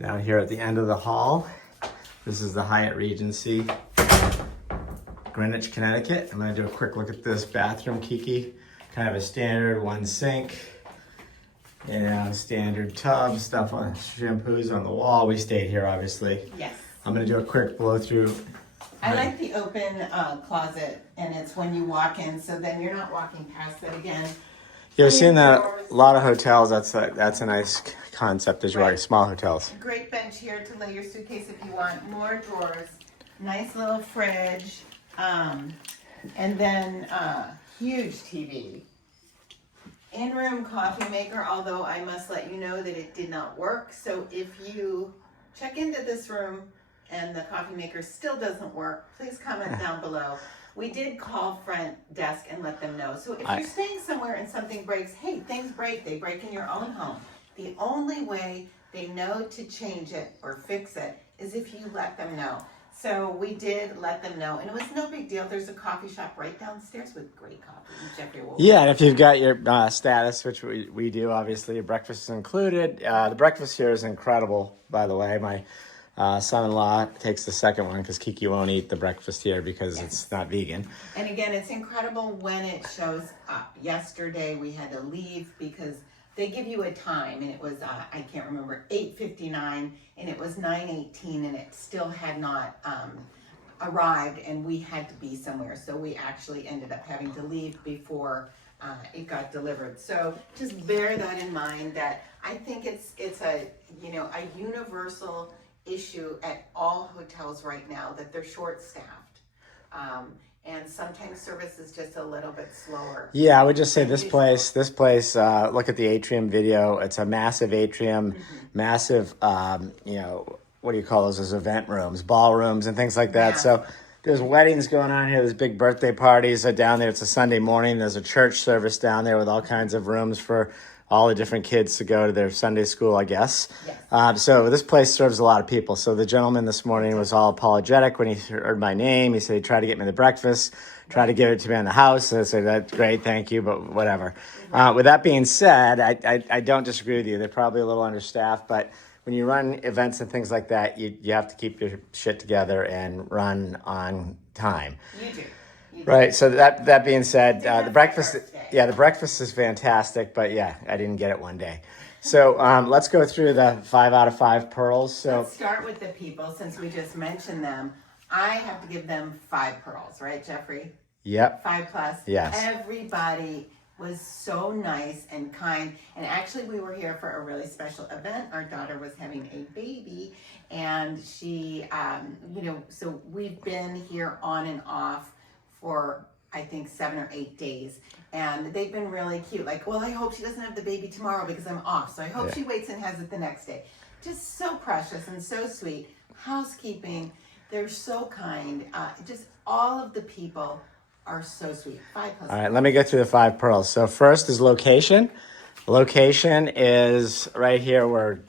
Down here at the end of the hall, this is the Hyatt Regency Greenwich, Connecticut. I'm gonna do a quick look at this bathroom, Kiki. Kind of a standard one sink, standard tub, stuff on shampoos on the wall. We stayed here, obviously. Yes. I'm gonna do a quick blow through. I like the open closet, and it's when you walk in, so then you're not walking past it again. Yeah, I've seen that a lot of hotels. That's a nice concept as you are, small hotels. Great bench here to lay your suitcase if you want. More drawers, nice little fridge, and then huge TV. In-room coffee maker, although I must let you know that it did not work. So if you check into this room and the coffee maker still doesn't work, please comment down below. We did call front desk and let them know. So if you're staying somewhere and something breaks, hey, things break. They break in your own home. The only way they know to change it or fix it is if you let them know. So we did let them know, and it was no big deal. There's a coffee shop right downstairs with great coffee. Jeffrey will. Yeah, and if you've got your status, which we do, obviously, your breakfast is included. The breakfast here is incredible, by the way. My son-in-law takes the second one because Kiki won't eat the breakfast here because it's not vegan. And again, it's incredible when it shows up. Yesterday we had to leave because they give you a time, and it was, I can't remember, 8:59, and it was 9:18, and it still had not arrived, and we had to be somewhere. So we actually ended up having to leave before it got delivered. So just bear that in mind, that I think it's a universal issue at all hotels right now, that they're short-staffed, and sometimes service is just a little bit slower. Yeah, I would just say this place, look at the atrium video. It's a massive atrium, massive, what do you call those event rooms, ballrooms and things like that. So there's weddings going on here. There's big birthday parties down there. It's a Sunday morning. There's a church service down there with all kinds of rooms for all the different kids to go to their Sunday school, I guess. Yes. So this place serves a lot of people. So the gentleman this morning was all apologetic when he heard my name. He said he tried to get me the breakfast, tried to give it to me in the house. I said, that's great, thank you, but whatever. With that being said, I don't disagree with you. They're probably a little understaffed, but when you run events and things like that, you have to keep your shit together and run on time. You do. Right. So that being said, the breakfast is fantastic, but I didn't get it one day. So let's go through the 5 out of 5 pearls. So let's start with the people, since we just mentioned them. I have to give them 5 pearls, right, Jeffrey? Yep. 5+. Yes. Everybody was so nice and kind, and actually we were here for a really special event. Our daughter was having a baby, and she, so we've been here on and off for I think 7 or 8 days, and they've been really cute. Like, well, I hope she doesn't have the baby tomorrow because I'm off, so I hope she waits and has it the next day. Just so precious and so sweet. Housekeeping, they're so kind. Just all of the people are so sweet. 5+. All right, let me get through the 5 pearls. So first is location. Location is right here where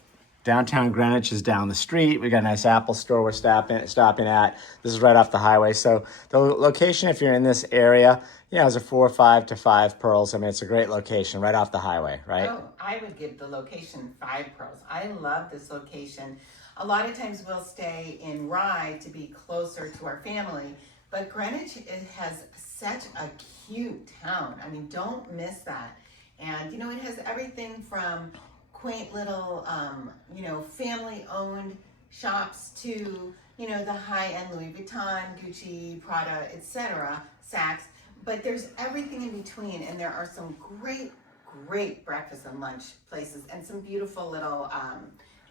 downtown Greenwich is down the street. We got a nice Apple store we're stopping at. This is right off the highway. So the location, if you're in this area, is a 4 or 5 to 5 pearls. I mean, it's a great location right off the highway, right? Oh, I would give the location 5 pearls. I love this location. A lot of times we'll stay in Rye to be closer to our family, but Greenwich, it has such a cute town. I mean, don't miss that. And, it has everything from quaint little, family-owned shops to, the high-end Louis Vuitton, Gucci, Prada, etc., Saks. But there's everything in between, and there are some great breakfast and lunch places, and some beautiful little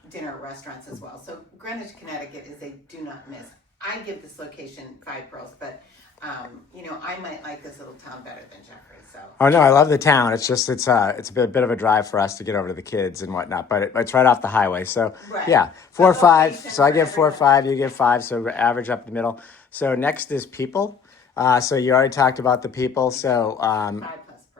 dinner restaurants as well. So Greenwich, Connecticut is a do not miss. I give this location 5 pearls, but I might like this little town better than Jeffrey. So. Oh no, I love the town. It's just it's a bit of a drive for us to get over to the kids and whatnot, but it's right off the highway. So 4 or 5. So I give 4 or 5. You give 5. So average up the middle. So next is people. So you already talked about the people. So 5+ pearls.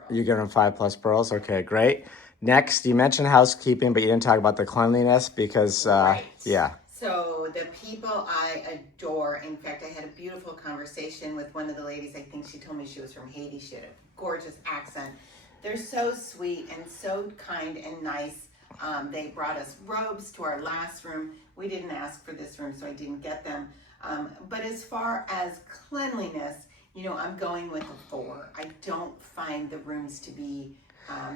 You give them 5+ pearls. Okay, great. Next, you mentioned housekeeping, but you didn't talk about the cleanliness because So the people I adore. In fact, I had a beautiful conversation with one of the ladies. I think she told me she was from Haiti. She had a gorgeous accent. They're so sweet and so kind and nice. They brought us robes to our last room. We didn't ask for this room, so I didn't get them. But as far as cleanliness, you know, I'm going with a 4. I don't find the rooms to be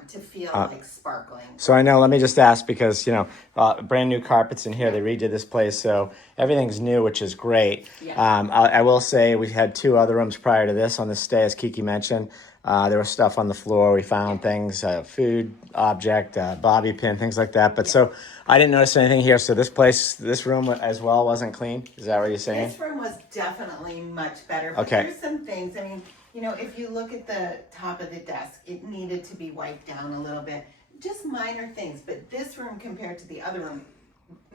to feel like sparkling. So I know, let me just ask, because, you know, brand new carpets in here, they redid this place, so everything's new, which is great. Yeah. I will say we had 2 other rooms prior to this on the stay, as Kiki mentioned. There was stuff on the floor. We found things, food object, bobby pin, things like that. But so I didn't notice anything here. So this room as well wasn't clean. Is that what you're saying? This room was definitely much better. But Okay. there's some things, I mean, you know, if you look at the top of the desk, it needed to be wiped down a little bit. Just minor things. But this room compared to the other room,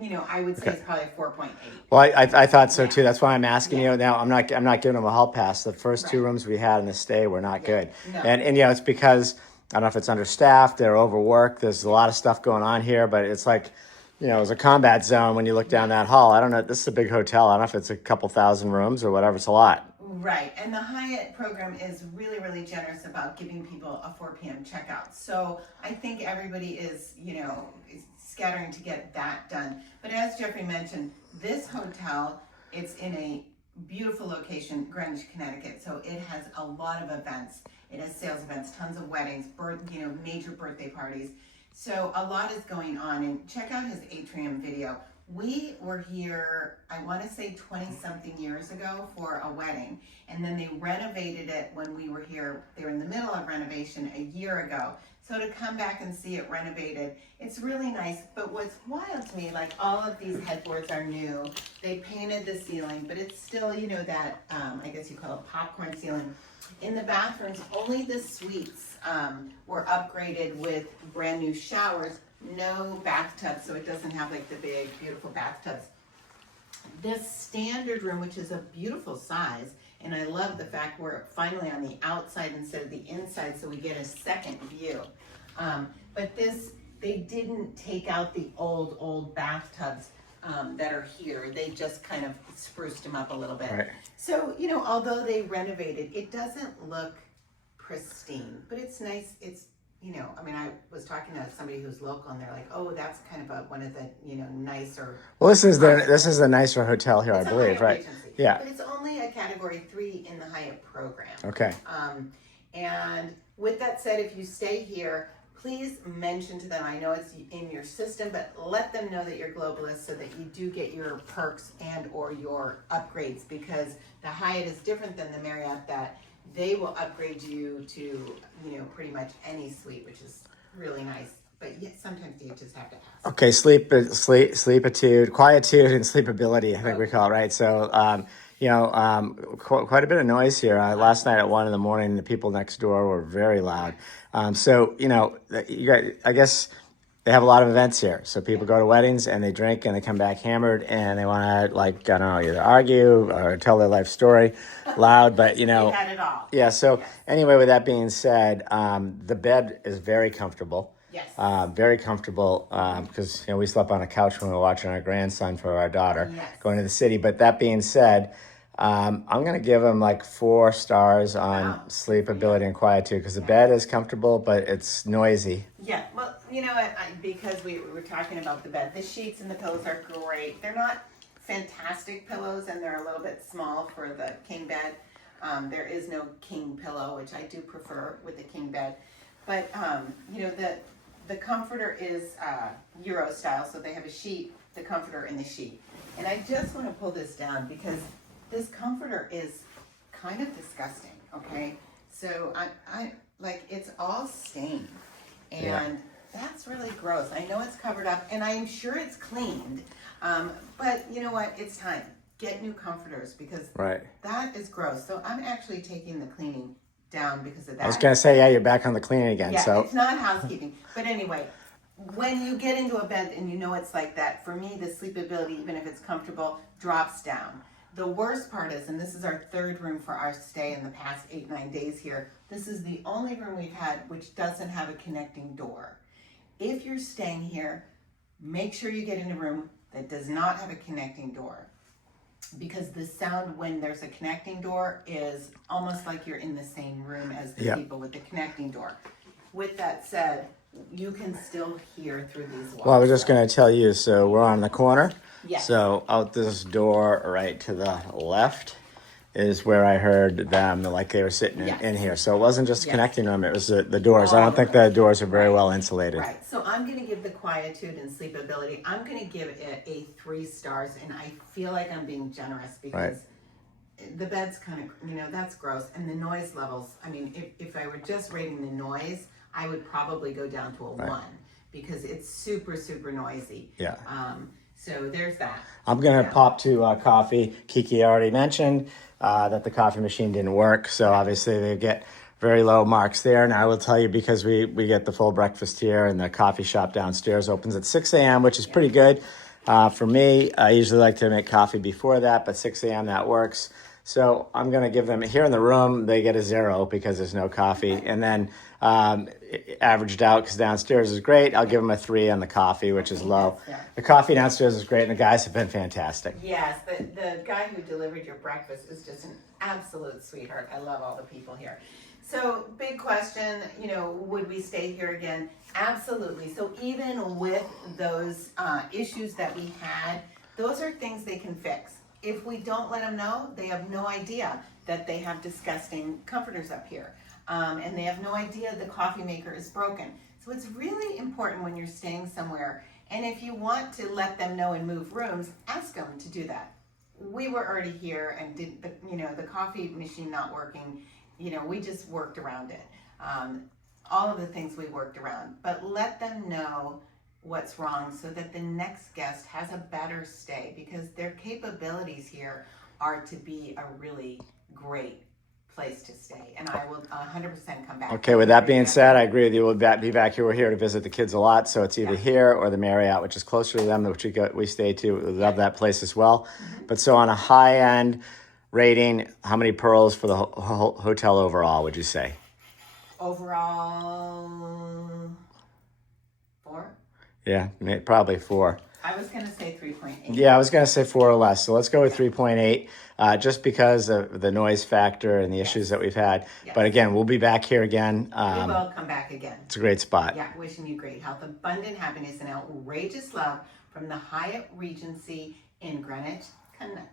you know, I would say it's probably 4.8. Well, I thought so too. That's why I'm asking you now. I'm not giving them a hall pass. The first 2 rooms we had in the stay were not good, No. and you know, it's because I don't know if it's understaffed, they're overworked. There's a lot of stuff going on here, but it's like, you know, it was a combat zone when you look down that hall. I don't know. This is a big hotel. I don't know if it's a couple thousand rooms or whatever. It's a lot. Right, and the Hyatt program is really, really generous about giving people a 4 p.m. checkout. So I think everybody is, you know, is scattering to get that done. But as Jeffrey mentioned, this hotel, it's in a beautiful location, Greenwich, Connecticut. So it has a lot of events. It has sales events, tons of weddings, major birthday parties. So a lot is going on. And check out his atrium video. We were here, I want to say 20-something years ago for a wedding, and then they renovated it when we were here. They were in the middle of renovation a year ago. So to come back and see it renovated, it's really nice. But what's wild to me, like all of these headboards are new. They painted the ceiling, but it's still, you know, that, I guess you call it popcorn ceiling. In the bathrooms, only the suites were upgraded with brand new showers. No bathtub, so it doesn't have like the big, beautiful bathtubs. This standard room, which is a beautiful size, and I love the fact we're finally on the outside instead of the inside, so we get a second view. But this, they didn't take out the old bathtubs that are here. They just kind of spruced them up a little bit. Right. So, you know, although they renovated, it doesn't look pristine, but it's nice. It's, you know, I mean, I was talking to somebody who's local, and they're like, "Oh, that's kind of one of the, you know, nicer." Well, this is the nicer hotel here, It's I a believe, Hyatt right? Regency, Yeah. but it's only a Category 3 in the Hyatt program. Okay. And with that said, if you stay here, please mention to them. I know it's in your system, but let them know that you're globalist so that you do get your perks and or your upgrades, because the Hyatt is different than the Marriott, that they will upgrade you to, you know, pretty much any suite, which is really nice. But yet sometimes you just have to ask. Okay, sleepitude, quietude, and sleepability, I think we call it, right? So, you know, quite a bit of noise here. Last night at 1 a.m, the people next door were very loud. So, you know, I guess they have a lot of events here. So people go to weddings and they drink and they come back hammered and they want to, like, I don't know, either argue or tell their life story loud, but, you know. We had it all. Yeah, so anyway, with that being said, the bed is very comfortable. Yes. Very comfortable, because, you know, we slept on a couch when we were watching our grandson for our daughter going to the city. But that being said, I'm going to give him like 4 stars on sleepability and quietude, because the bed is comfortable, but it's noisy. Yeah, well, you know what, because we were talking about the bed, the sheets and the pillows are great. They're not fantastic pillows, and they're a little bit small for the king bed. There is no king pillow, which I do prefer with the king bed. But, you know, the comforter is Euro style, so they have a sheet, the comforter, and the sheet. And I just want to pull this down because this comforter is kind of disgusting, okay? So I like, it's all stained, and that's really gross. I know it's covered up, and I'm sure it's cleaned, but you know what? It's time. Get new comforters, because that is gross. So I'm actually taking the cleaning down because of that. I was going to say, yeah, you're back on the cleaning again. Yeah, so it's not housekeeping. But anyway, when you get into a bed and you know it's like that, for me, the sleepability, even if it's comfortable, drops down. The worst part is, and this is our 3rd room for our stay in the past 8-9 days here, this is the only room we've had which doesn't have a connecting door. If you're staying here, make sure you get in a room that does not have a connecting door, because the sound when there's a connecting door is almost like you're in the same room as the people with the connecting door. With that said, you can still hear through these walls. Well, I was just going to tell you, so we're on the corner. Yes. So out this door right to the left is where I heard them, like they were sitting Yes. in here. So it wasn't just a Yes. connecting room, it was the doors. I All don't think of the it. doors are very Right. well insulated. Right. So I'm going to give the Quietude and Sleepability, I'm going to give it a 3 stars, and I feel like I'm being generous because the bed's kind of, that's gross. And the noise levels, I mean, if I were just rating the noise, I would probably go down to a 1 because it's super, super noisy. Yeah. So there's that. I'm going to pop to coffee. Kiki already mentioned that the coffee machine didn't work. So obviously they get very low marks there. And I will tell you, because we get the full breakfast here, and the coffee shop downstairs opens at 6 a.m., which is pretty good. For me, I usually like to make coffee before that, but 6 a.m. that works. So I'm going to give them, here in the room, they get a 0 because there's no coffee. And then averaged out, because downstairs is great, I'll give them a 3 on the coffee, which is low. The coffee downstairs is great, and the guys have been fantastic. Yes, the guy who delivered your breakfast is just an absolute sweetheart. I love all the people here. So, big question, would we stay here again? Absolutely. So even with those issues that we had, those are things they can fix. If we don't let them know, they have no idea that they have disgusting comforters up here. And they have no idea the coffee maker is broken. So it's really important when you're staying somewhere. And if you want to let them know and move rooms, ask them to do that. We were already here and did the coffee machine not working. We just worked around it. All of the things we worked around, but let them know what's wrong so that the next guest has a better stay, because their capabilities here are to be a really great place to stay. And I will 100% come back. Okay, with that being said, I agree with you. We'll be back here. We're here to visit the kids a lot, so it's either here or the Marriott, which is closer to them, which we stay to. We love that place as well. But so on a high-end rating, how many pearls for the hotel overall would you say? Overall, 4? Yeah, probably 4. I was going to say 3.8. Yeah, I was going to say 4 or less. So let's go with 3.8, just because of the noise factor and the issues that we've had. Yes. But again, we'll be back here again. We will come back again. It's a great spot. Yeah, wishing you great health, abundant happiness, and outrageous love from the Hyatt Regency in Greenwich, Connecticut.